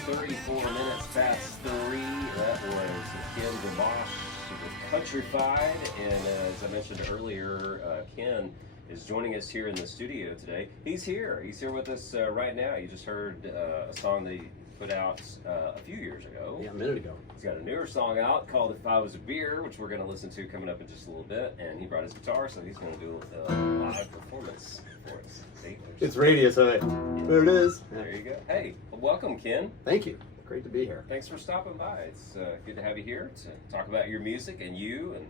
34 minutes past 3. That was Ken Domash with Countrified. And as I mentioned earlier, Ken is joining us here in the studio today. He's here. He's here with us right now. You just heard a song that he put out a few years ago. Yeah, a minute ago. He's got a newer song out called If I Was a Beer, which we're going to listen to coming up in just a little bit. And he brought his guitar, so he's going to do a live performance for us. See? It's radio, so there it is. There you go. Hey, well, welcome, Ken. Thank you. Great to be here. Thanks for stopping by. It's good to have you here to talk about your music and you and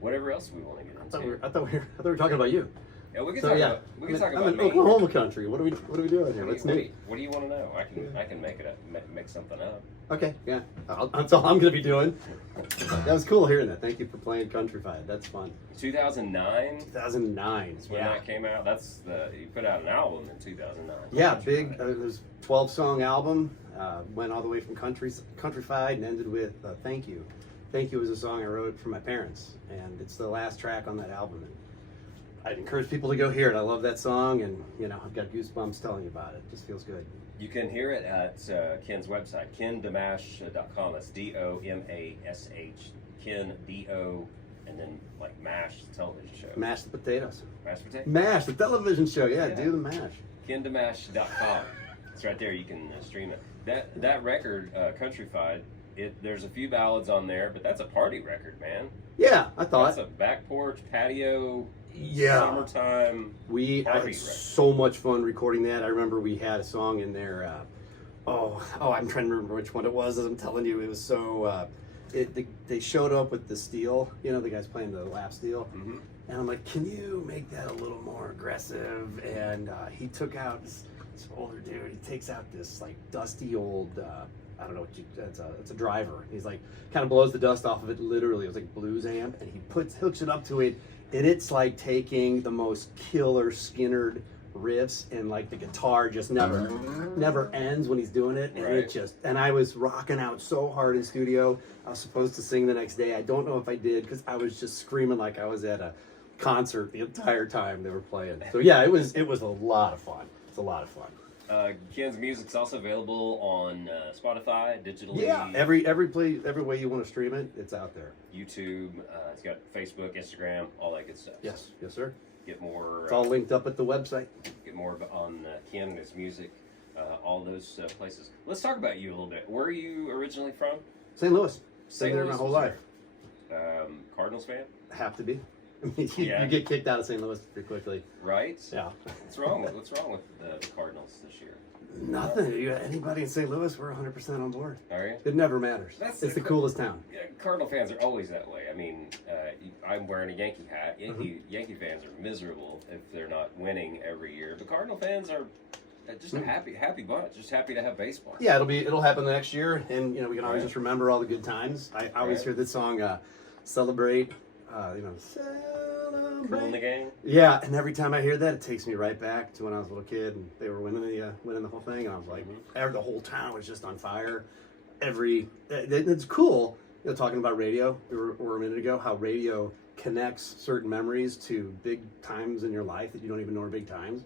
whatever else we want to get into. I thought we were talking about you. Yeah, we can So, talk yeah. about we can talk I'm about in me. Oklahoma country. What are we doing here? What's new? What do you want to know? I can make it up, make something up. Okay, yeah. That's all I'm going to be doing. That was cool hearing that. Thank you for playing Countrified. That's fun. 2009. 2009 is when that came out. You put out an album in 2009. Yeah, big. It was a 12-song album. Went all the way from Countrified and ended with Thank You. Thank You was a song I wrote for my parents, and it's the last track on that album. And I'd encourage people to go hear it. I love that song, and I've got goosebumps telling you about it. It just feels good. You can hear it at Ken's website, kendomash.com. That's D-O-M-A-S-H. Ken, D-O, and then like MASH, the television show. Mash the potatoes. Mashed potatoes? MASH, the television show. Yeah, do the MASH. Kendomash.com. It's right there. You can stream it. That record, Countrified, there's a few ballads on there, but that's a party record, man. Yeah, I thought. That's a back porch, patio, summertime. We had so much fun recording that. I remember we had a song in there. I'm trying to remember which one it was. As I'm telling you, it was so. They showed up with the steel. The guys playing the lap steel. Mm-hmm. And I'm like, can you make that a little more aggressive? And he took out this older dude. He takes out this like dusty old. I don't know what it's a driver. He's like kind of blows the dust off of it. Literally, it was like blues amp, and he hooks it up to it, and it's like taking the most killer Skinnered riffs, and like the guitar just never ends when he's doing it, and right. And I was rocking out so hard in studio. I was supposed to sing the next day. I don't know if I did because I was just screaming like I was at a concert the entire time they were playing. So yeah, it was a lot of fun. It's a lot of fun. Ken's music's also available on Spotify, digitally. Yeah, every way you want to stream it, it's out there. YouTube, it's got Facebook, Instagram, all that good stuff. Yes, yes, sir. Get more. It's all linked up at the website. Get more on Ken and his music, all those places. Let's talk about you a little bit. Where are you originally from? St. Louis. St. Been Louis, there my whole life. Cardinals fan? Have to be. You get kicked out of St. Louis pretty quickly. Right? Yeah. What's wrong with the Cardinals this year? Nothing. Anybody in St. Louis, we're 100% on board. Are you? It never matters. It's the coolest town. Yeah, Cardinal fans are always that way. I mean, I'm wearing a Yankee hat. Yankee fans are miserable if they're not winning every year. But Cardinal fans are just a happy bunch. Just happy to have baseball. Yeah, it'll happen the next year, and we can always just remember all the good times. I always hear this song, "Celebrate." Cool in the game. Yeah, and every time I hear that, it takes me right back to when I was a little kid and they were winning the whole thing, and I was like, the whole town was just on fire. It's cool, talking about radio. We were a minute ago, how radio connects certain memories to big times in your life that you don't even know are big times.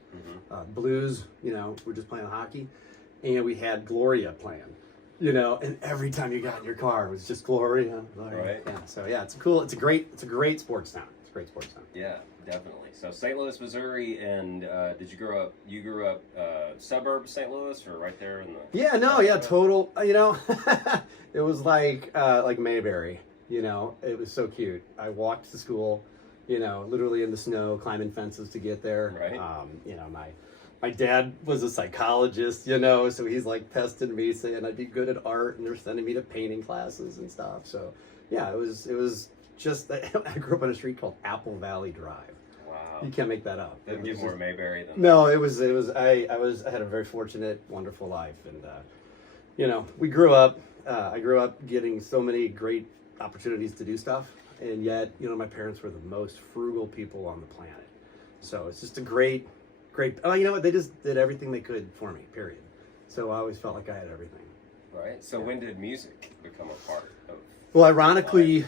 Blues, we're just playing hockey, and we had Gloria playing. And every time you got in your car, it was just Gloria. Right. Yeah. So yeah, it's cool. It's a great sports town. It's a great sports town. Yeah, definitely. So St. Louis, Missouri, and did you grow up? You grew up suburb of St. Louis, or right there in the? Yeah. No. Yeah. Total. It was like Mayberry. It was so cute. I walked to school. Literally in the snow, climbing fences to get there. Right. My dad was a psychologist, so he's like testing me, saying I'd be good at art, and they're sending me to painting classes and stuff. So, yeah, it was just I grew up on a street called Apple Valley Drive. Wow, you can't make that up. Didn't get more Mayberry than no. It was I had a very fortunate, wonderful life, and we grew up. I grew up getting so many great opportunities to do stuff, and yet my parents were the most frugal people on the planet. So it's just a great. They just did everything they could for me, period. So I always felt like I had everything. Right. So when did music become a part of? Well, ironically,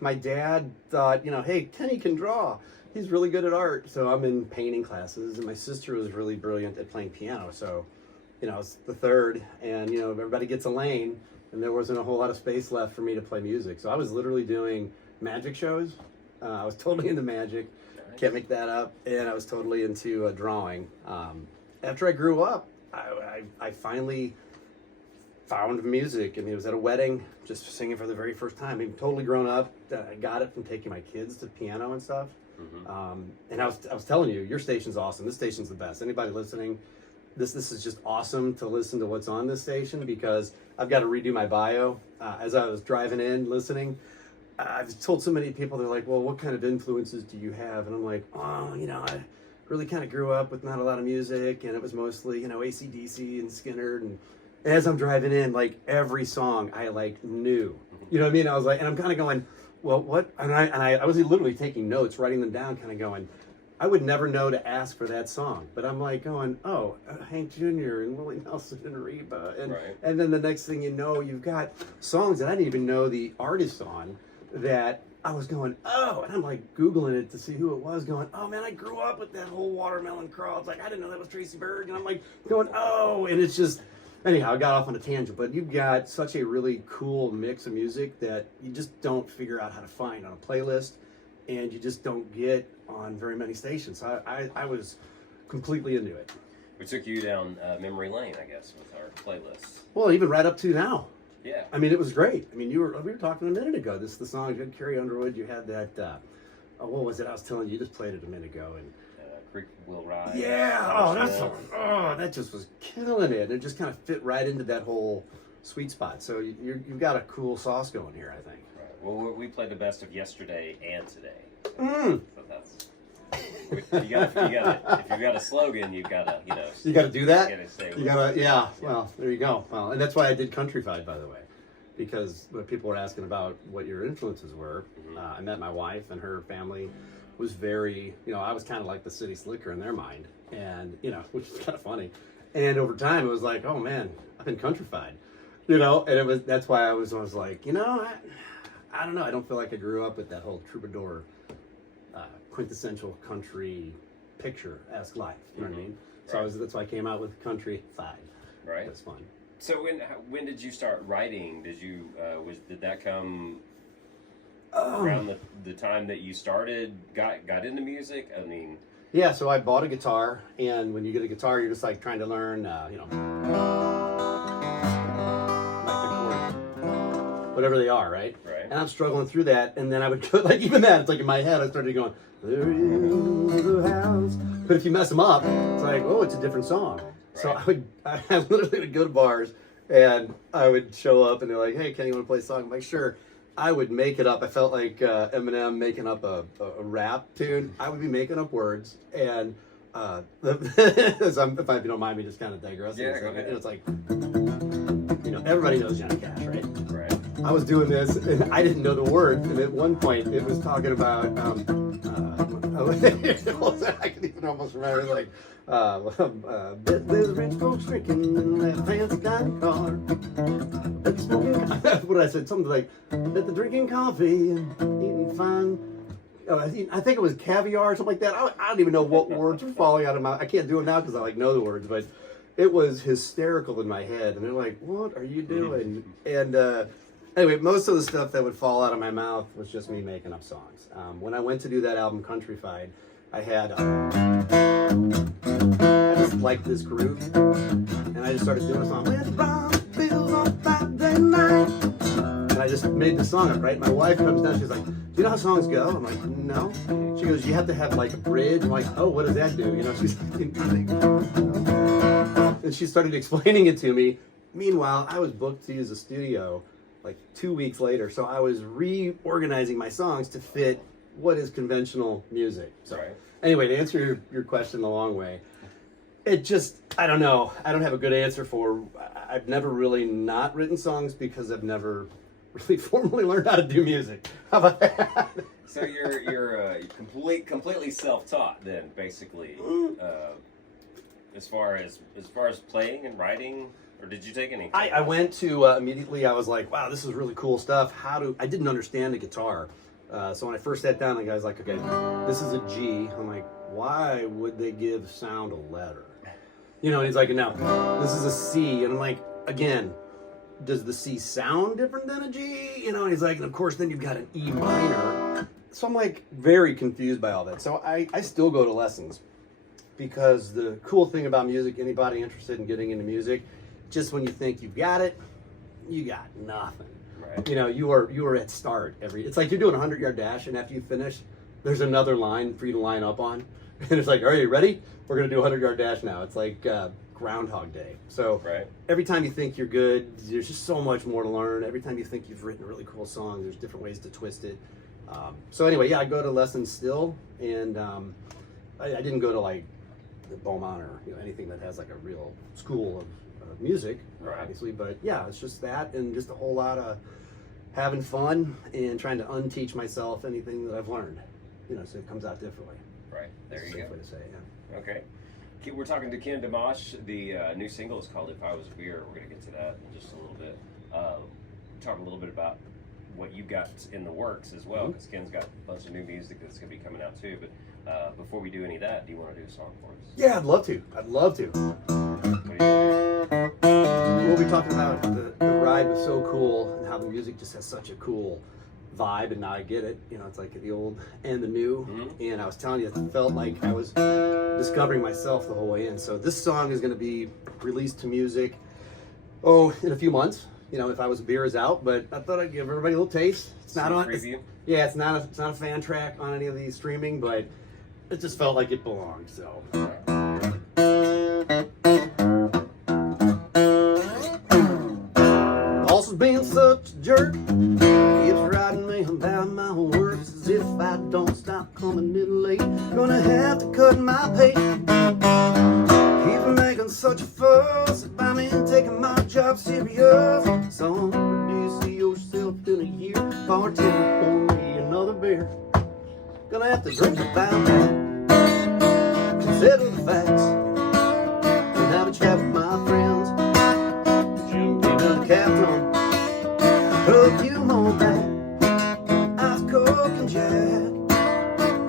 my dad thought, hey, Kenny can draw. He's really good at art. So I'm in painting classes, and my sister was really brilliant at playing piano. So I was the third, and everybody gets a lane, and there wasn't a whole lot of space left for me to play music. So I was literally doing magic shows. I was totally into magic. Can't make that up. And I was totally into drawing. After I grew up, I finally found music. I mean, it was at a wedding, just singing for the very first time. I mean, totally grown up. I got it from taking my kids to piano and stuff. And I was telling you, your station's awesome. This station's the best. Anybody listening, this is just awesome to listen to what's on this station, because I've got to redo my bio. As I was driving in, listening, I've told so many people, they're like, well, what kind of influences do you have? And I'm like, oh, I really kind of grew up with not a lot of music, and it was mostly, AC/DC and Skinner. And as I'm driving in, like every song I knew, you know what I mean? I was like, and I'm kind of going, well, what? And I was literally taking notes, writing them down, kind of going, I would never know to ask for that song, but I'm like going, oh, Hank Jr. and Willie Nelson and Reba, and then the next thing you know, you've got songs that I didn't even know the artist on, that I was going, oh, and I'm like Googling it to see who it was, going, oh man, I grew up with that whole Watermelon Crawl. It's like, I didn't know that was Tracy Berg, and I'm like going, oh, and it's just, anyhow, I got off on a tangent, but you've got such a really cool mix of music that you just don't figure out how to find on a playlist, and you just don't get on very many stations. So I was completely into it. We took you down memory lane, I guess, with our playlists. Well, even right up to now. Yeah. I mean, it was great. I mean, we were talking a minute ago. The song, you had Carrie Underwood, you had that, what was it? I was telling you, you just played it a minute ago. And Creek Will Rise. Yeah. That just was killing it. It just kind of fit right into that whole sweet spot. So you've got a cool sauce going here, I think. Right. Well, we played the best of yesterday and today. So that's. If you got a slogan, you've got to, You got to do that. You got to. Yeah. Well, there you go. Well, and that's why I did Countrified, by the way, because when people were asking about what your influences were, I met my wife, and her family was very, I was kind of like the city slicker in their mind, and which is kind of funny. And over time, it was like, oh man, I've been countrified, and that's why I was like, I don't know, I don't feel like I grew up with that whole troubadour, quintessential country picture-esque life. You know what I mean? So that's why I came out with Countrified. Right. That's fun. So when did you start writing? Did that come around the time that you got into music? I mean, yeah. So I bought a guitar, and when you get a guitar, you're just like trying to learn, like the chords, whatever they are, right? Right. And I'm struggling through that, and then I would go, like, even that, it's like in my head, I started going, there is a house. But if you mess them up, it's like, oh, it's a different song. Right. So I literally would go to bars, and I would show up, and they're like, hey, Kenny, you want to play a song? I'm like, sure. I would make it up. I felt like Eminem making up a rap tune. I would be making up words, and if you don't mind me just kind of digressing. Yeah, go ahead. It's like, everybody knows Johnny Cash, right? Right. I was doing this, and I didn't know the words, and at one point, it was talking about, I can even almost remember, like, there's rich folks drinking in that fancy dining car. What did I say? Something like, that they're drinking coffee and eating fine. I think it was caviar or something like that. I don't even know what words were falling out of my. I can't do it now because I know the words, but it was hysterical in my head. And they're like, "What are you doing?" And anyway, most of the stuff that would fall out of my mouth was just me making up songs. When I went to do that album, Countrified, I had I just liked this groove, and I just started doing a song. And I just made the song up, right? My wife comes down, she's like, do you know how songs go? I'm like, no. She goes, you have to have like a bridge. I'm like, oh, what does that do? She's and she started explaining it to me. Meanwhile, I was booked to use a studio like 2 weeks later, so I was reorganizing my songs to fit what is conventional music. So anyway, to answer your question the long way, it just, I don't know. I don't have a good answer for, I've never really not written songs because I've never really formally learned how to do music. How about that? So you're completely self-taught then, basically, as far as playing and writing, or did you take any? I went to immediately. I was like, wow, this is really cool stuff. I didn't understand the guitar, so when I first sat down, the guy's like, okay, this is a G. I'm like, why would they give sound a letter? You know, and he's like, no, this is a C. And I'm like, again, does the C sound different than a G? You know, and he's like, and of course, then you've got an E minor. So I'm like very confused by all that. So I still go to lessons because the cool thing about music, anybody interested in getting into music, just when you think you've got it, you got nothing. Right. You know, you are at start it's like you're doing a 100-yard dash, and after you finish, there's another line for you to line up on. And it's like, are you ready? We're going to do a 100-yard dash now. It's like Groundhog Day. So every time you think you're good, there's just so much more to learn. Every time you think you've written a really cool song, there's different ways to twist it. So anyway, yeah, I go to lessons still, and I didn't go to like the Beaumont or anything that has like a real school of music, obviously. But yeah, it's just that, and just a whole lot of having fun and trying to unteach myself anything that I've learned. So it comes out differently. Right, there you go. Way to say, yeah. Okay. We're talking to Ken Domash. The new single is called If I Was a Beer. We're going to get to that in just a little bit. Talk a little bit about what you've got in the works as well, because Ken's got a bunch of new music that's going to be coming out too. But before we do any of that, do you want to do a song for us? Yeah, I'd love to. What do you do? We'll be talking about the ride was so cool and how the music just has such a cool vibe, and now I get it. It's like the old and the new. And I was telling you, it felt like I was discovering myself the whole way in. So this song is going to be released to music in a few months. If I Was a Beer is out, but I thought I'd give everybody a little taste. It's not on preview. It's not a fan track on any of these streaming, but it just felt like it belonged. So. Also being such a jerk, keeps writing me about my works as if I don't stop coming in late. Gonna have to cut my pay. Keeps making such a fuss about me taking my job serious. So do you see yourself in a year? Bartender, pour me another beer. Gonna have to drink about that, consider the facts, and have a chat with my friends. Jim gave me the captain, took you more back, ice coke and jack,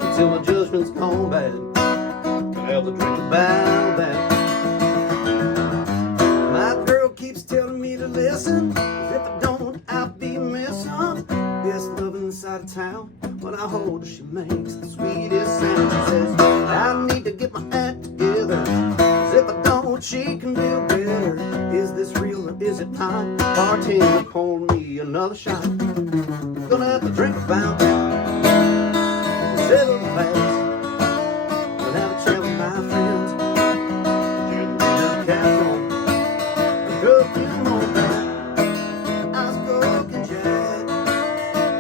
until my judgment's gone bad. Gonna have to drink about that. My girl keeps telling me to listen, 'cause if I don't, I'll be missing this love inside of town. When I hold her, she makes the sweetest sound. She says, I need to get my act together, 'cause if I don't, she can do better. Is this real or is it not? Bartender, pour me another shot. Gonna have to drink about that, settle the facts, and have a chat with my friends. Jim the cat's on, I drove you more back, ice coke and jack,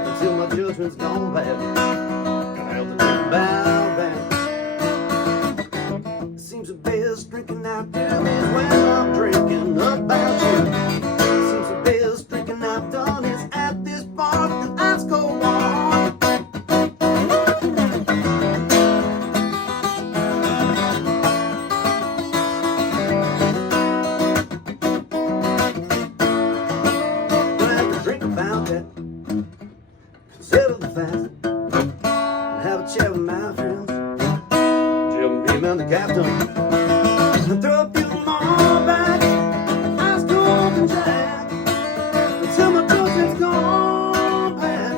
until my judgment's gone bad. Gonna have to think about that. It seems the best drinking out done is when I'm drinking about you. It seems the best drinking I've done is at this bar with the ice cold on. Gonna have to drink about that, consider the facts, and have a chat with my friends. Jim beam on the captain, and throw a few more back, ice cold and jack, until my judgment's gone bad.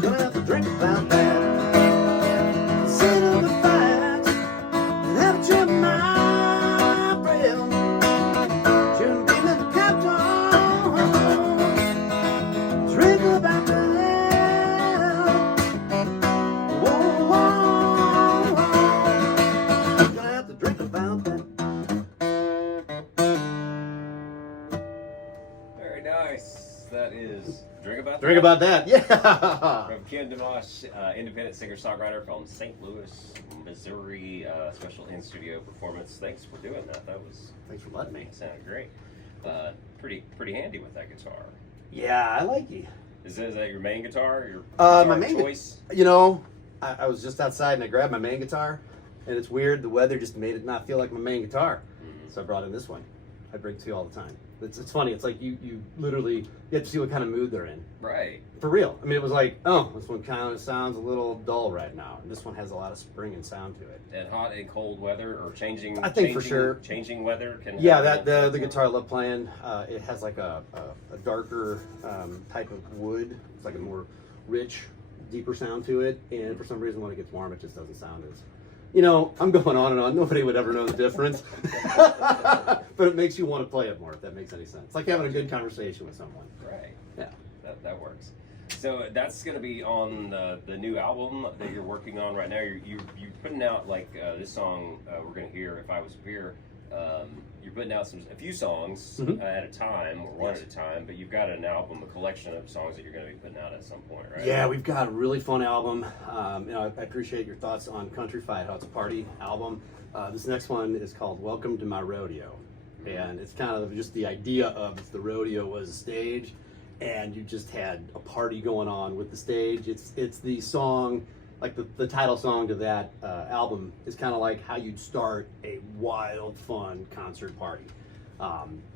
Gonna have to drink about that, consider the facts, and have a chat with my friends. Jim beam on the captain, drink about that. Whoa, whoa, whoa. Gonna have to drink about that. Very nice. That is Drink About Drink That. about that, yeah. From Ken Domash, independent singer-songwriter from St. Louis, Missouri, special in-studio performance. Thanks for doing that. Thanks for letting me. That sounded great. Pretty handy with that guitar. Yeah, I like you. Is that your main guitar? Your My guitar main choice? I was just outside and I grabbed my main guitar, and it's weird. The weather just made it not feel like my main guitar, so I brought in this one. I bring to you all the time. It's funny. It's like you literally you have to see what kind of mood they're in. Right. For real. I mean, it was like, oh, this one kind of sounds a little dull right now. And this one has a lot of spring and sound to it. And hot and cold weather or changing. I think for sure. Changing weather can. Yeah, the guitar I love playing. It has like a darker type of wood. It's like a more rich, deeper sound to it. And for some reason, when it gets warm, it just doesn't sound as. You know, I'm going on and on. Nobody would ever know the difference. But it makes you want to play it more, if that makes any sense. It's like having a good conversation with someone. Right. Yeah. That works. So that's going to be on the new album that you're working on right now. You're putting out like this song we're going to hear, If I Was Here. You're putting out a few songs at a time, or one at a time, but you've got an album, a collection of songs that you're going to be putting out at some point, right? Yeah, we've got a really fun album. You know, I appreciate your thoughts on Countrified, how it's a party album. This next one is called Welcome to My Rodeo. And it's kind of just the idea of if the rodeo was a stage and you just had a party going on with the stage. It's the song, like the title song to that album is kind of like how you'd start a wild, fun concert party.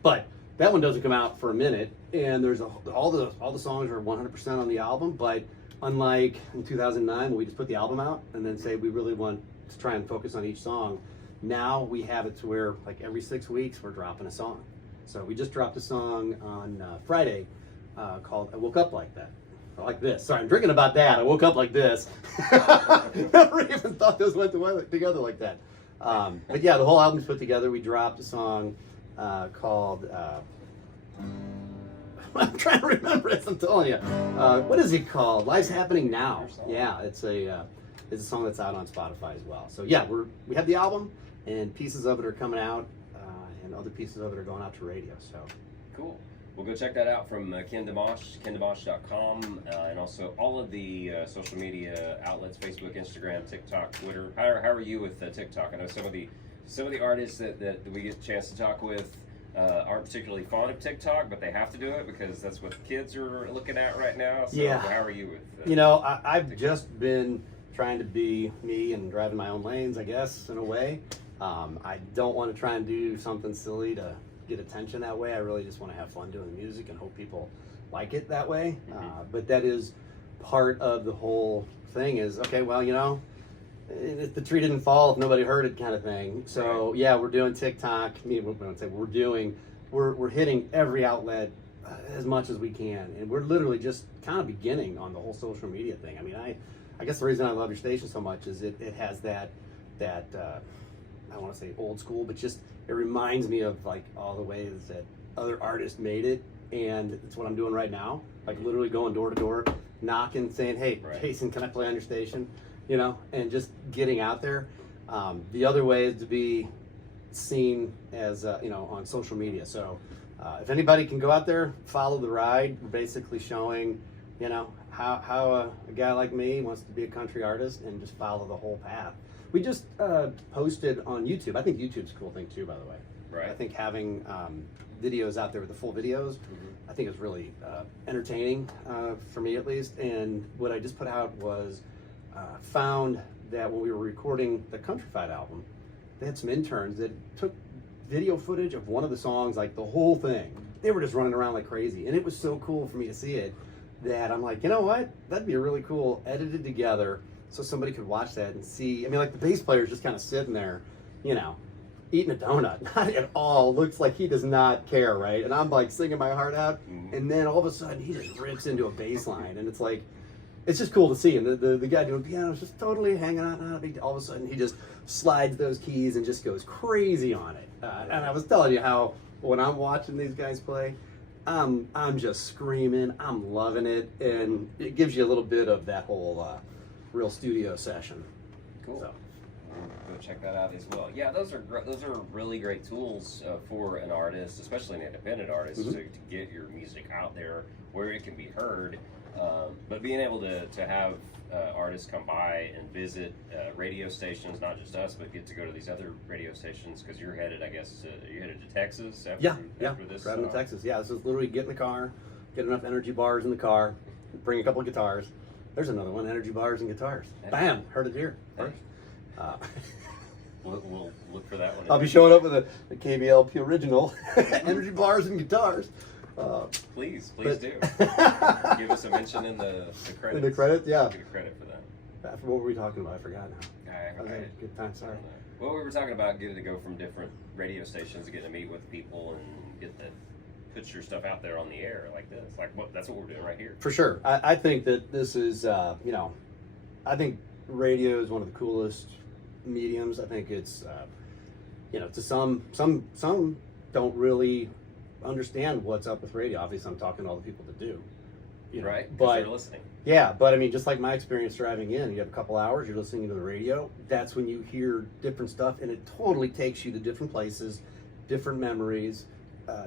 But that one doesn't come out for a minute, and there's all the songs are 100% on the album. But unlike in 2009 when we just put the album out and then say we really want to try and focus on each song, now we have it to where like every 6 weeks we're dropping a song. So we just dropped a song on Friday called "I Woke Up Like That." Like this. Sorry, I'm drinking about that. I woke up like this. Never even thought those went together like that. But yeah, the whole album's put together. We dropped a song called. I'm trying to remember it. I'm telling you. What is it called? Life's Happening Now. Yeah, it's a song that's out on Spotify as well. So yeah, we have the album, and pieces of it are coming out, and other pieces of it are going out to radio. So cool. Well, go check that out from Ken Domash, kendomash.com, and also all of the social media outlets: Facebook, Instagram, TikTok, Twitter. How are you with TikTok? I know some of the artists that we get a chance to talk with aren't particularly fond of TikTok, but they have to do it because that's what the kids are looking at right now. So yeah. How are you with? You know, I've just been trying to be me and driving my own lanes, I guess, in a way. I don't want to try and do something silly to get attention that way. I really just want to have fun doing the music and hope people like it that way. But that is part of the whole thing is, okay, well, you know, if the tree didn't fall if nobody heard it kind of thing. So yeah, we're doing TikTok. I mean, we're hitting every outlet as much as we can. And we're literally just kind of beginning on the whole social media thing. I mean, I guess the reason I love your station so much is it has that I don't want to say old school, but just it reminds me of like all the ways that other artists made it, and it's what I'm doing right now. Like literally going door to door, knocking, saying, "Hey, Jason, can I play on your station?" You know, and just getting out there. The other way is to be seen as you know, on social media. So if anybody can go out there, follow the ride. We're basically showing, you know, how a guy like me wants to be a country artist and just follow the whole path. We just posted on YouTube. I think YouTube's a cool thing too, by the way. Right. I think having videos out there with the full videos, I think is really entertaining for me at least. And what I just put out was found that when we were recording the Countrified album, they had some interns that took video footage of one of the songs, like the whole thing. They were just running around like crazy. And it was so cool for me to see it that I'm like, you know what? That'd be a really cool edited together so somebody could watch that and see. I mean, like the bass player's just kind of sitting there, you know, eating a donut. Not at all. Looks like he does not care, right? And I'm like singing my heart out. And then all of a sudden he just rips into a bass line. And it's like, it's just cool to see. And the guy doing piano is just totally hanging out. Not a big deal. All of a sudden he just slides those keys and just goes crazy on it. And I was telling you how when I'm watching these guys play, I'm just screaming. I'm loving it. And it gives you a little bit of that whole real studio session. Cool. So. Go check that out as well. Yeah, those are really great tools for an artist, especially an independent artist, to get your music out there where it can be heard. But being able to have artists come by and visit radio stations, not just us, but get to go to these other radio stations because you're headed, I guess, you're headed to Texas after this. Driving to Texas. Yeah, this is literally get in the car, get enough energy bars in the car, bring a couple of guitars. There's another one, energy bars and guitars. Bam, heard it here first. We'll look for that one. I'll be showing up with a Kblp original, energy bars and guitars. Please do. Give us a mention in the credits. In the credits, yeah. Get a credit for that. What were we talking about? I forgot now. Good time, sorry. Well, we were talking about getting to go from different radio stations, getting to meet with people, and get to put your stuff out there on the air like this. That's what we're doing right here. For sure. I think that this is, I think radio is one of the coolest mediums. I think it's, to some don't really understand what's up with radio. Obviously, I'm talking to all the people that do. Right, but they're listening. Yeah, but I mean, just like my experience driving in, you have a couple hours, you're listening to the radio. That's when you hear different stuff, and it totally takes you to different places, different memories.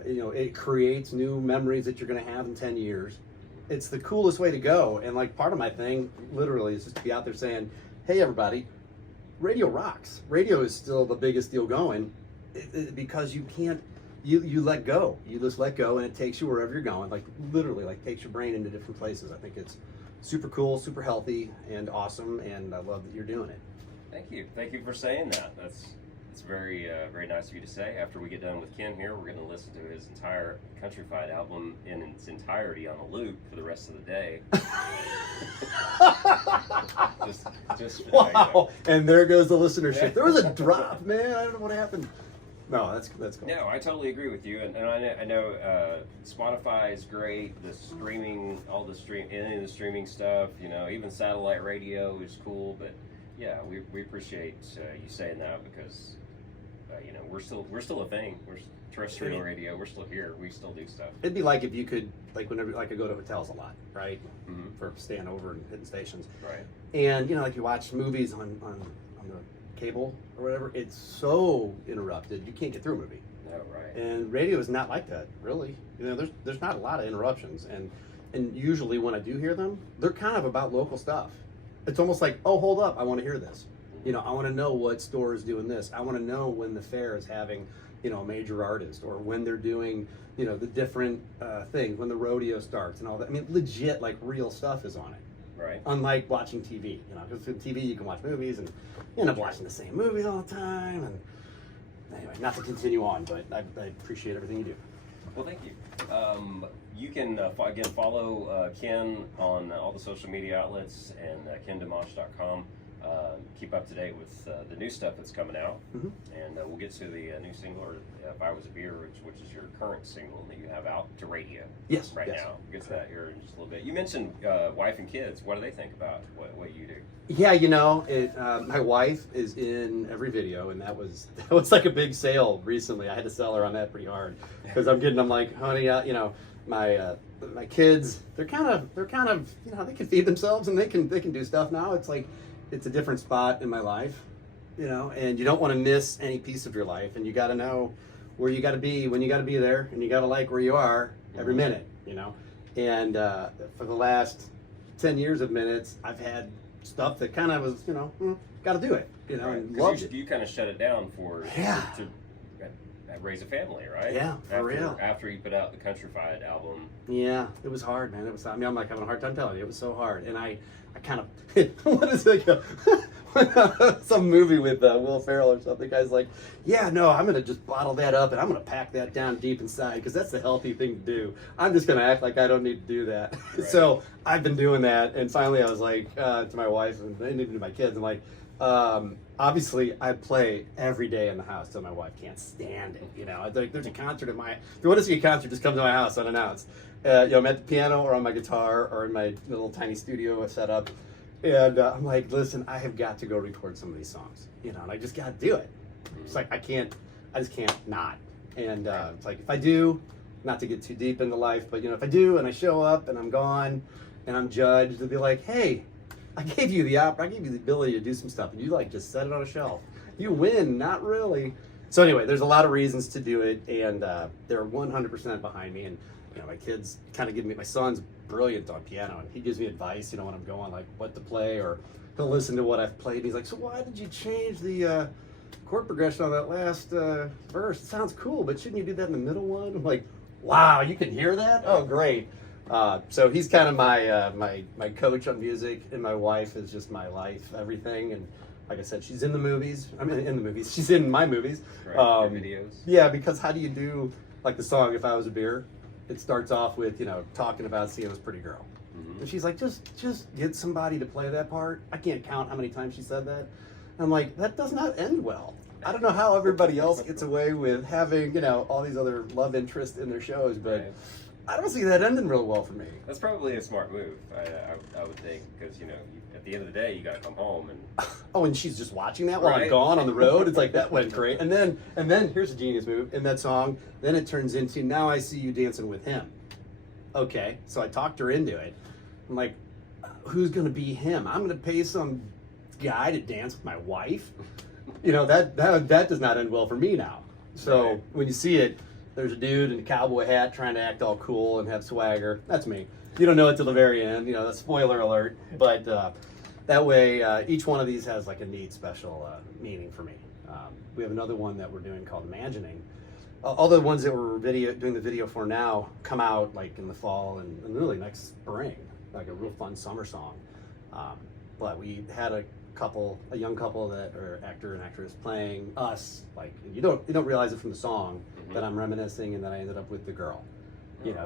It creates new memories that you're going to have in 10 years. It's the coolest way to go. And like part of my thing, literally, is just to be out there saying, "Hey, everybody, radio rocks. Radio is still the biggest deal going, because you can't." You let go. You just let go, and it takes you wherever you're going. Like literally, like takes your brain into different places. I think it's super cool, super healthy, and awesome. And I love that you're doing it. Thank you for saying that. That's very very nice of you to say. After we get done with Ken here, we're going to listen to his entire Countrified album in its entirety on a loop for the rest of the day. just wow! And there goes the listenership. There was a drop, man. I don't know what happened. No, that's cool. No, I totally agree with you, and I know Spotify is great. The streaming, any of the streaming stuff, even satellite radio is cool. But yeah, we appreciate you saying that because we're still a thing. We're terrestrial radio. We're still here. We still do stuff. It'd be like if you could, like whenever, like I go to hotels a lot, right? Mm-hmm. For staying over and hitting stations, right? And like you watch movies on the cable or whatever, it's so interrupted you can't get through a movie. Oh, right. And radio is not like that, really. There's not a lot of interruptions, and usually when I do hear them, they're kind of about local stuff. It's almost like, oh, hold up, I want to hear this. I want to know what store is doing this. I want to know when the fair is having a major artist, or when they're doing the different things, when the rodeo starts and all that. I mean, legit, like real stuff is on it. Right. Unlike watching TV, because with TV you can watch movies and you end up watching the same movies all the time. And anyway, not to continue on, but I appreciate everything you do. Well, thank you. You can again follow Ken on all the social media outlets and kendomash.com. Keep up to date with the new stuff that's coming out, mm-hmm. And we'll get to the new single, or If I Was a Beer, which is your current single that you have out to radio. Yes, right yes. now. We'll get to that here in just a little bit. You mentioned wife and kids. What do they think about what you do? Yeah, my wife is in every video, and that was like a big sale recently. I had to sell her on that pretty hard because I'm like, honey, my kids, they're kind of they can feed themselves and they can do stuff now. It's like it's a different spot in my life, and you don't want to miss any piece of your life, and you got to know where you got to be when you got to be there, and you got to like where you are every minute, And for the last 10 years of Minutes, I've had stuff that kind of was, got to do it, Right. And loved it. You kind of shut it down to raise a family, right? Yeah, for real. After you put out the Countrified album. Yeah, it was hard, man. I'm like having a hard time telling you. It was so hard, and I kind of what is it? Some movie with Will Ferrell or something. The guy's like, yeah, no, I'm gonna just bottle that up and I'm gonna pack that down deep inside because that's the healthy thing to do. I'm just gonna act like I don't need to do that. Right. So I've been doing that, and finally I was like to my wife and even to my kids, I'm like, obviously I play every day in the house till my wife can't stand it. Like there's a concert if you want to see a concert, just come to my house unannounced. I'm at the piano or on my guitar or in my little tiny studio set up, and I'm like, listen, I have got to go record some of these songs, and I just got to do it. It's like I just can't not. And it's like if I do, not to get too deep into life, but if I do and I show up and I'm gone and I'm judged, they'll be like, hey, I gave you the ability to do some stuff, and you just set it on a shelf. You win, not really. So anyway, there's a lot of reasons to do it, and they're 100% behind me. And my kids kind of give me. My son's brilliant on piano, and he gives me advice, when I'm going like what to play, or he'll listen to what I've played. And he's like, so why did you change the chord progression on that last verse? It sounds cool, but shouldn't you do that in the middle one? I'm like, wow, you can hear that? Oh, great. So he's kind of my coach on music, and my wife is just my life, everything. And like I said, she's in the movies. I mean, in the movies. She's in my movies. Right, your videos. Yeah, because how do you do, like the song, If I Was a Beer? It starts off with, talking about seeing this pretty girl. Mm-hmm. And she's like, just get somebody to play that part. I can't count how many times she said that. I'm like, that does not end well. I don't know how everybody else gets away with having, all these other love interests in their shows, but Right. I don't see that ending real well for me. That's probably a smart move, I would think, because at the end of the day, you got to come home and. Oh, and she's just watching that while I'm Right. gone on the road. It's like, that went great. And then here's a genius move in that song. Then it turns into, now I see you dancing with him. Okay, so I talked her into it. I'm like, who's gonna be him? I'm gonna pay some guy to dance with my wife. That does not end well for me now. So Right. when you see it, there's a dude in a cowboy hat trying to act all cool and have swagger. That's me. You don't know it till the very end. Spoiler alert. But that way, each one of these has like a neat special meaning for me. We have another one that we're doing called Imagining. All the ones that we're doing the video for now come out like in the fall and really next spring, like a real fun summer song. But we had a young couple that are actor and actress playing us. Like you don't realize it from the song that I'm reminiscing and that I ended up with the girl.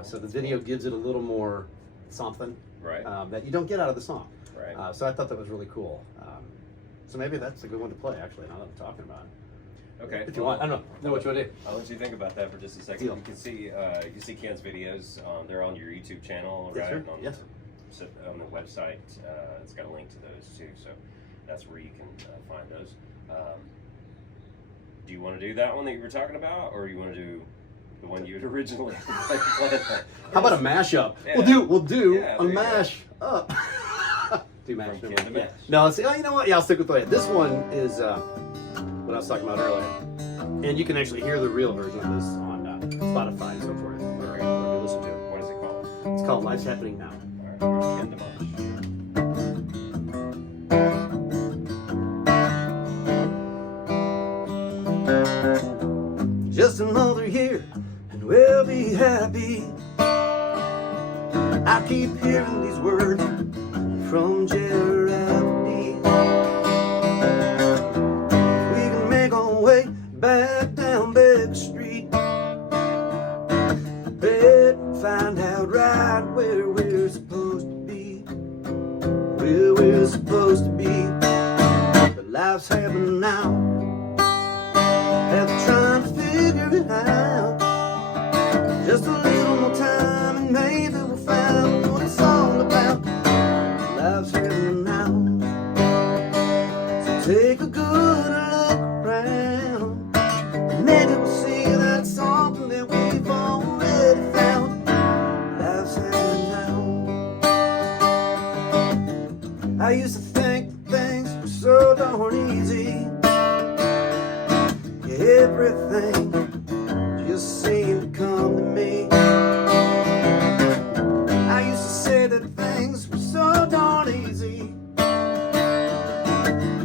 So the video gives it a little more something Right. that you don't get out of the song. Right. So I thought that was really cool. So maybe that's a good one to play actually. Now that I'm talking about it. Okay. If you want, I don't know what you want to do. I'll let you think about that for just a second. Deal. You can see Ken's videos. They're on your YouTube channel, Yes, right? sir. Yes. On the website, it's got a link to those too. So that's where you can find those. Do you want to do that one that you were talking about, or you want to do the one you had originally planned? How about a mashup? Yeah. We'll do Yeah, a there you go. mash up. Do mash. From no Ken to more. Mash. No, see, you know what? Yeah, I'll stick with it. This one is what I was talking about earlier, and you can actually hear the real version of this on Spotify and so forth, or wherever you listen to it. What is it called? It's called Life's Happening Now. All right, here's Ken Domash. Just another year, and we'll be happy. I keep hearing these words from Jeremy. We can make our way back down Baker Street. Bet find out right where we're supposed to be. Where we're supposed to be. But life's happening now. After trying to figure it out, just a little more time and maybe we'll find what it's all about. Life's happening now, so take a good look around, and maybe we'll see that it's something that we've already found. Life's happening now. I used to think that things were so darn easy. Everything just seemed to come to me. I used to say that things were so darn easy.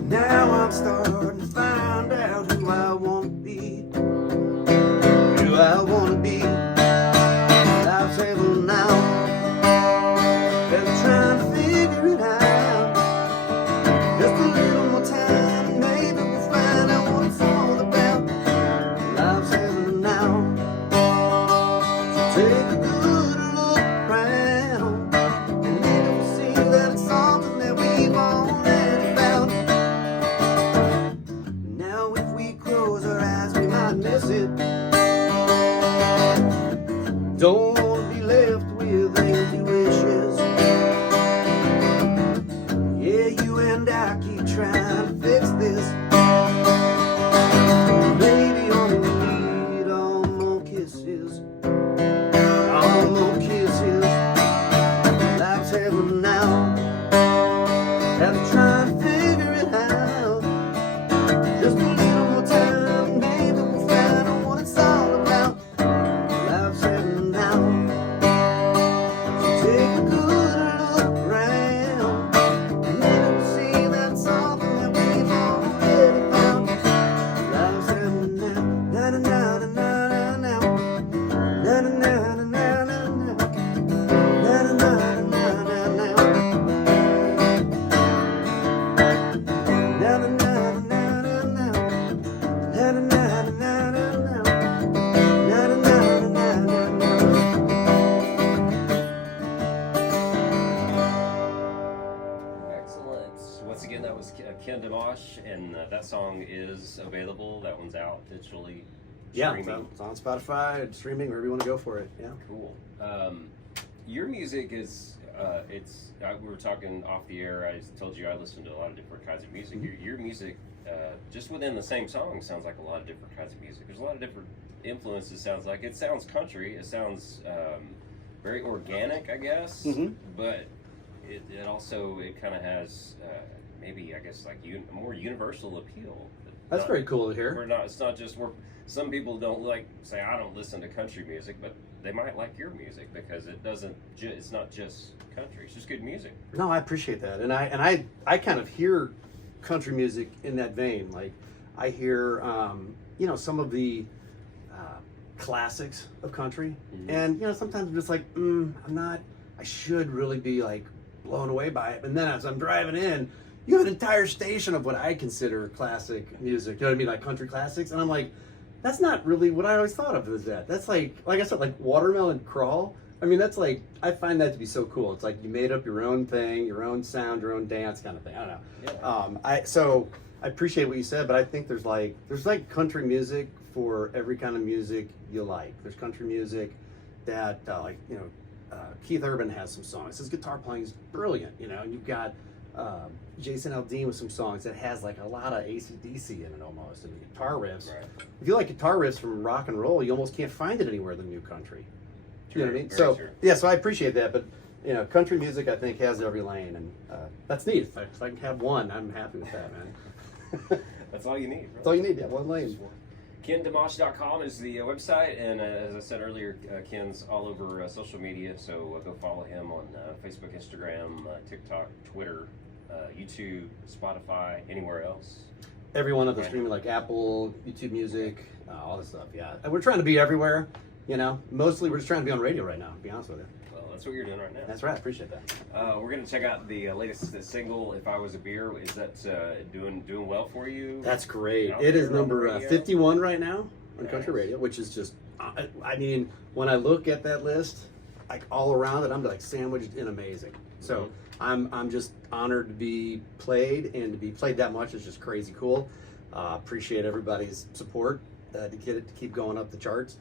Now I'm starting to find out who I want to be. Who I want to be. Life's happening now. And I'm trying to figure it out. Just a little more time and maybe we'll find out what it's all about. Life's happening now. So take a good look around, and maybe we'll see that it's something that we've already found. Now if we close our eyes, we might miss it. Don't want to be left with empty wishes. Yeah, you and I keep trying to fix this. Maybe all we need are more kisses. All more kisses. Life's happening now. After trying to figure it out, just a little more time, maybe we'll find out what it's all about. Life's happening now. Ken Domash, and that song is available. That one's out digitally. Yeah, Streaming. it's on Spotify, streaming, wherever you want to go for it. Yeah. Cool. Your music is, we were talking off the air. I told you I listen to a lot of different kinds of music. Your music, just within the same song, sounds like a lot of different kinds of music. There's a lot of different influences. Sounds like it sounds country. It sounds very organic, I guess. But it also kind of has maybe, I guess, like a more universal appeal. That's very cool to hear. It's not just some people don't say I don't listen to country music, but they might like your music because it's not just country, it's just good music. No, I appreciate that. And I kind of hear country music in that vein. Like I hear some of the classics of country. And sometimes I'm just like, I should really be like blown away by it. And then as I'm driving in, you have an entire station of what I consider classic music. You know what I mean? Like country classics. And I'm like, that's not really what I always thought of as that. That's like I said, like Watermelon Crawl. I mean, that's like, I find that to be so cool. It's like you made up your own thing, your own sound, your own dance kind of thing. I don't know. Yeah. So I appreciate what you said, but I think there's like country music for every kind of music you like. There's country music that Keith Urban has some songs. His guitar playing is brilliant, and you've got Jason Aldean with some songs that has like a lot of AC/DC in it almost, and the guitar riffs. Right. If you like guitar riffs from rock and roll, you almost can't find it anywhere in the new country. You know what I mean? So yeah, so I appreciate that, but country music I think has every lane, and that's neat. If I can have one, I'm happy with that, man. That's all you need. Right? That's all you need. Yeah, one lane. KenDomash.com is the website, and as I said earlier, Ken's all over social media, so go follow him on Facebook, Instagram, TikTok, Twitter, YouTube, Spotify, anywhere else. Every one of the streaming, like Apple, YouTube Music, all this stuff, yeah. And we're trying to be everywhere, Mostly we're just trying to be on radio right now, to be honest with you. Well, that's what you're doing right now. That's right, I appreciate that. We're going to check out the latest single, If I Was a Beer. Is that doing well for you? That's great. It is number 51 right now on Country Radio, which is just, I mean, when I look at that list, like all around it, I'm like sandwiched in amazing. So I'm just honored to be played, and to be played that much is just crazy cool. Appreciate everybody's support to get it to keep going up the charts.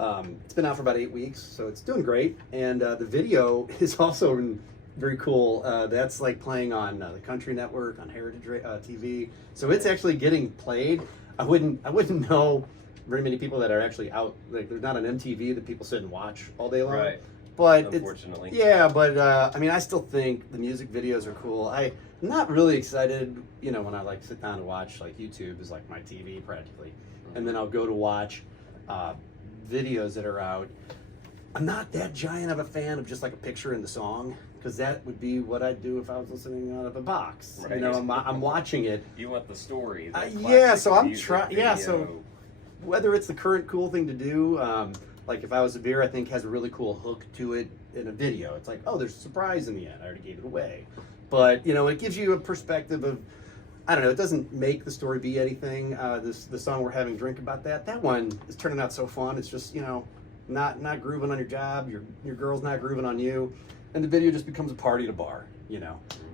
It's been out for about 8 weeks, so it's doing great. And the video is also very cool. That's like playing on the Country Network, on Heritage TV. So it's actually getting played. I wouldn't know very many people that are actually out. Like there's not an MTV that people sit and watch all day long. Right. But unfortunately, I mean, I still think the music videos are cool. I'm not really excited, when I like sit down and watch, like YouTube is like my TV practically, and then I'll go to watch videos that are out. I'm not that giant of a fan of just like a picture in the song, because that would be what I'd do if I was listening out of a box. Right. I'm watching it. You want the story. So I'm trying. Yeah, so whether it's the current cool thing to do. Like If I Was a Beer, I think has a really cool hook to it in a video. It's like, oh, there's a surprise in the end. I already gave it away. But, it gives you a perspective of, I don't know, it doesn't make the story be anything. The song we're having, Drink About That one is turning out so fun. It's just, not grooving on your job. Your girl's not grooving on you. And the video just becomes a party at a bar,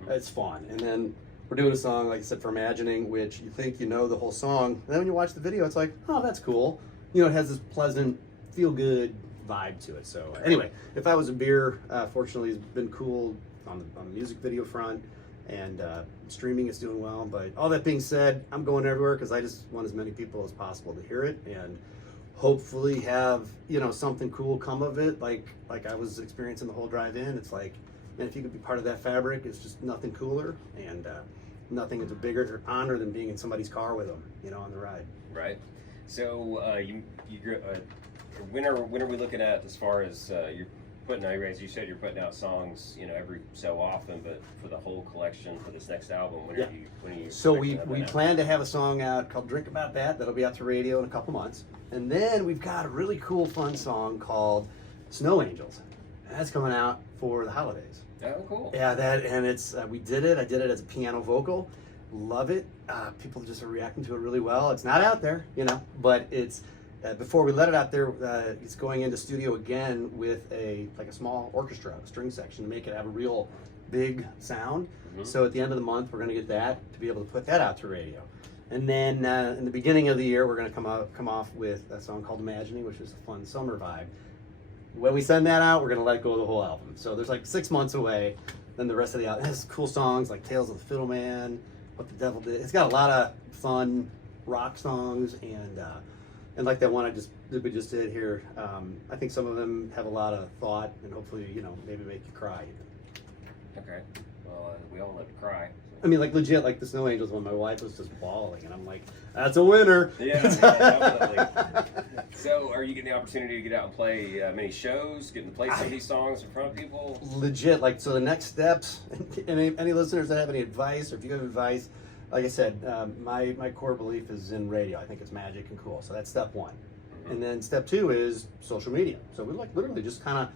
It's fun. And then we're doing a song, like I said, for Imagining, which you think you know the whole song. And then when you watch the video, it's like, oh, that's cool. It has this pleasant, feel-good vibe to it. So anyway, If I Was a Beer, fortunately, has been cool on the music video front, and streaming is doing well. But all that being said, I'm going everywhere because I just want as many people as possible to hear it, and hopefully have something cool come of it, like I was experiencing the whole drive-in. It's like, man, if you could be part of that fabric, it's just nothing cooler, and nothing is a bigger honor than being in somebody's car with them, on the ride. Right. So when are we looking at, as far as you're putting out, as you said, you're putting out songs, every so often, but for the whole collection for this next album, when are you? So we plan to have a song out called Drink About That. That'll be out to radio in a couple months, and then we've got a really cool, fun song called Snow Angels. And that's coming out for the holidays. Oh, cool. Yeah, it's I did it as a piano vocal. Love it. People just are reacting to it really well. It's not out there, but it's. Before we let it out there, it's going into studio again with a small orchestra, a string section, to make it have a real big sound. So at the end of the month, we're going to get that to be able to put that out to radio. And then in the beginning of the year, we're going to come off with a song called Imagining, which is a fun summer vibe. When we send that out, we're going to let go of the whole album. So there's like 6 months away. Then the rest of the album has cool songs like Tales of the Fiddleman, What the Devil Did. It's got a lot of fun rock songs and like that one we just did here. I think some of them have a lot of thought and hopefully, maybe make you cry. Okay. Well, we all love to cry. I mean, like legit, like the Snow Angels one, my wife was just bawling, and I'm like, that's a winner. Yeah, definitely. So, are you getting the opportunity to get out and play many shows, getting to play some of these songs in front of people? Legit, like, so the next steps, any listeners that have any advice, or if you have advice, like I said, my core belief is in radio. I think it's magic and cool. So that's step one. And then step two is social media. So we like literally just kind of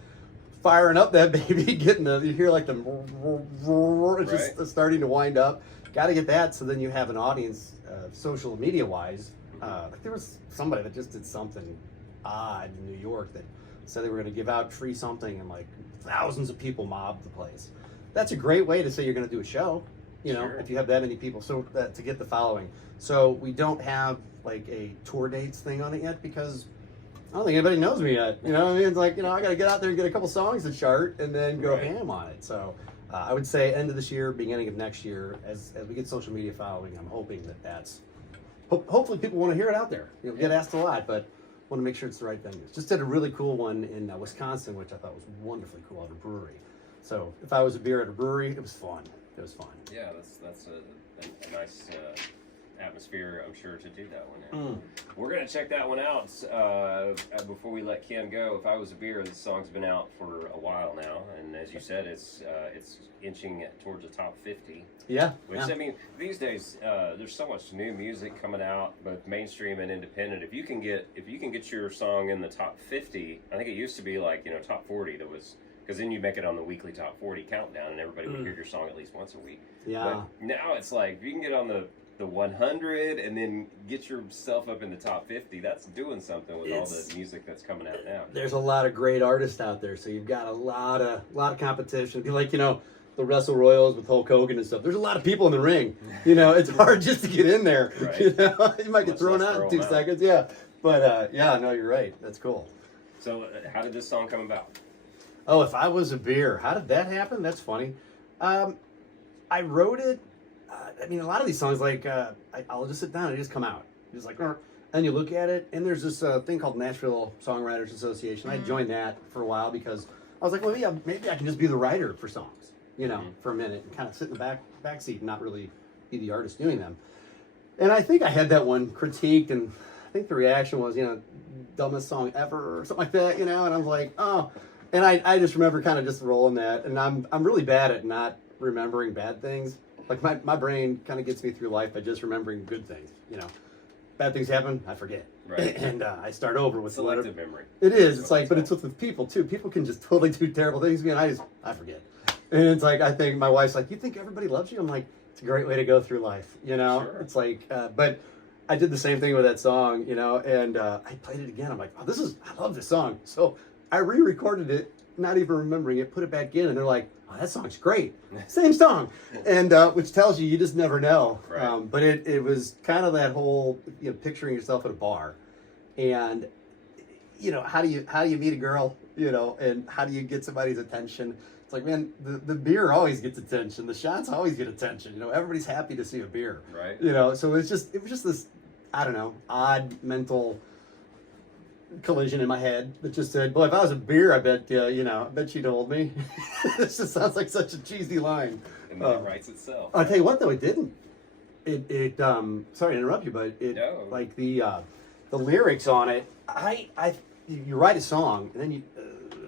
firing up that baby, you hear like it's just starting to wind up. Got to get that so then you have an audience, social media wise. Like there was somebody that just did something odd in New York that said they were going to give out free something and like thousands of people mobbed the place. That's a great way to say you're going to do a show, if you have that many people. So to get the following. So we don't have like a tour dates thing on it yet because I don't think anybody knows me yet. It's like, I got to get out there and get a couple songs to chart and then go ham on it. So I would say end of this year, beginning of next year, as we get social media following, I'm hoping that's, hopefully people want to hear it out there. Get asked a lot, but want to make sure it's the right venues. Just did a really cool one in Wisconsin, which I thought was wonderfully cool at a brewery. So if I was a beer at a brewery, it was fun. It was fun. Yeah, that's a nice atmosphere, I'm sure, to do that one. We're going to check that one out before we let Ken go. If I Was a Beer, this song's been out for a while now, and as you said, it's inching towards the top 50. Yeah. Which, I mean, these days, there's so much new music coming out, both mainstream and independent. If you can get your song in the top 50, I think it used to be like, top 40 that was... Because then you make it on the weekly top 40 countdown, and everybody would hear your song at least once a week. Yeah. But now it's like, if you can get on the 100 and then get yourself up in the top 50, that's doing something with all the music that's coming out now. There's a lot of great artists out there, so you've got a lot of competition. Like, the Wrestle Royals with Hulk Hogan and stuff. There's a lot of people in the ring. It's hard just to get in there. Right. You might get thrown out in 2 seconds. Yeah. But, no, you're right. That's cool. So how did this song come about? Oh, If I Was a Beer. How did that happen? That's funny. I wrote it. A lot of these songs, like, I'll just sit down and they just come out. Just like, and you look at it, and there's this thing called Nashville Songwriters Association. I joined that for a while because I was like, well, yeah, maybe I can just be the writer for songs, for a minute and kind of sit in the back seat and not really be the artist doing them. And I think I had that one critiqued, and I think the reaction was, dumbest song ever or something like that, and I was like, oh. And I just remember kind of just rolling that, and I'm really bad at not remembering bad things. Like my brain kind of gets me through life by just remembering good things. Bad things happen, I forget, right? And I start over with selective memory. It is. It's like, but it's with people too. People can just totally do terrible things to me, and I forget. And it's like I think my wife's like, "You think everybody loves you?" I'm like, "It's a great way to go through life." Sure. It's like, but I did the same thing with that song, and I played it again. I'm like, "Oh, I love this song." So I re-recorded it, not even remembering it, put it back in, and they're like, "Oh, that song's great." Same song. And which tells you just never know. Right. But it was kind of that whole, picturing yourself at a bar. And, how do you meet a girl, and how do you get somebody's attention? It's like, man, the beer always gets attention. The shots always get attention. Everybody's happy to see a beer. Right. So it was just this, I don't know, odd mental collision in my head that just said, "Boy, if I was a beer, I bet she'd hold me." This just sounds like such a cheesy line. And then it writes itself. I'll tell you what, though, it didn't. It sorry to interrupt you, but No. like the lyrics on it, you write a song, and then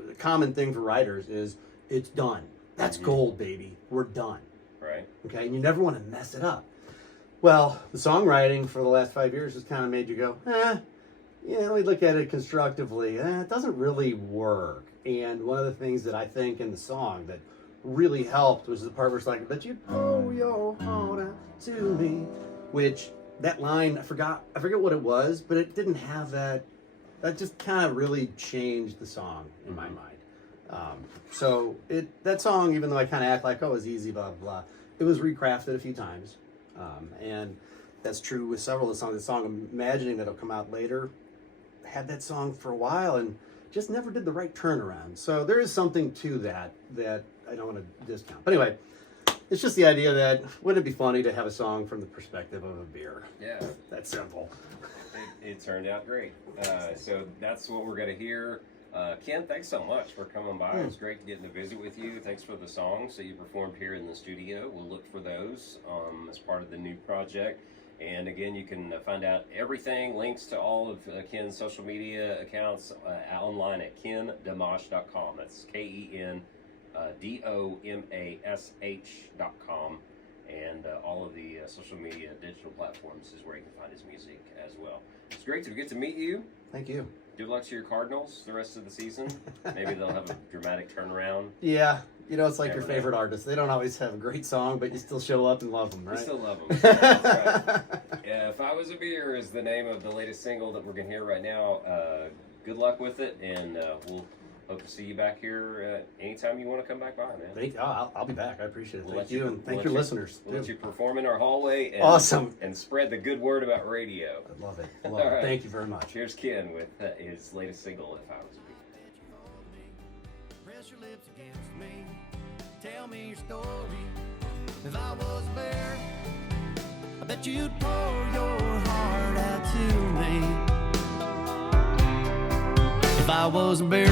the common thing for writers is it's done. That's gold, baby. We're done. Right. Okay, and you never want to mess it up. Well, the songwriting for the last 5 years has kind of made you go, we look at it constructively. It doesn't really work. And one of the things that I think in the song that really helped was the part where it's like, "But you pull your heart out to me," which that line, I forget what it was, but it didn't have that. That just kind of really changed the song in my mind. So that song, even though I kind of act like, oh, it was easy, blah, blah, blah, it was recrafted a few times. And that's true with several of the songs. The song I'm imagining that'll come out later had that song for a while and just never did the right turnaround. So there is something to that I don't want to discount. But anyway, it's just the idea that wouldn't it be funny to have a song from the perspective of a beer? Yeah. That's simple. It turned out great. So that's what we're going to hear. Ken, thanks so much for coming by. It was great getting to visit with you. Thanks for the songs that you performed here in the studio. We'll look for those as part of the new project. And again, you can find out everything, links to all of Ken's social media accounts online at kendomash.com. That's KenDomash.com. And all of the social media digital platforms is where you can find his music as well. It's great to get to meet you. Thank you. Good luck to your Cardinals the rest of the season. Maybe they'll have a dramatic turnaround. Yeah. You know, it's like Never your favorite artist. They don't always have a great song, but you still show up and love them, right? You still love them. Yeah, that's right. Yeah, If I Was a Beer is the name of the latest single that we're going to hear right now. Good luck with it, and we'll hope to see you back here anytime you want to come back by, man. I'll be back. I appreciate it. We'll Thank you, and thank your listeners. We'll let you perform in our hallway and, Awesome. And spread the good word about radio. I love it. I love it. Right. Thank you very much. Here's Ken with his latest single, If I Was a Beer. Press your lips against me. Tell me your story. If I was a bear, I bet you'd pour your heart out to me. If I was a bear,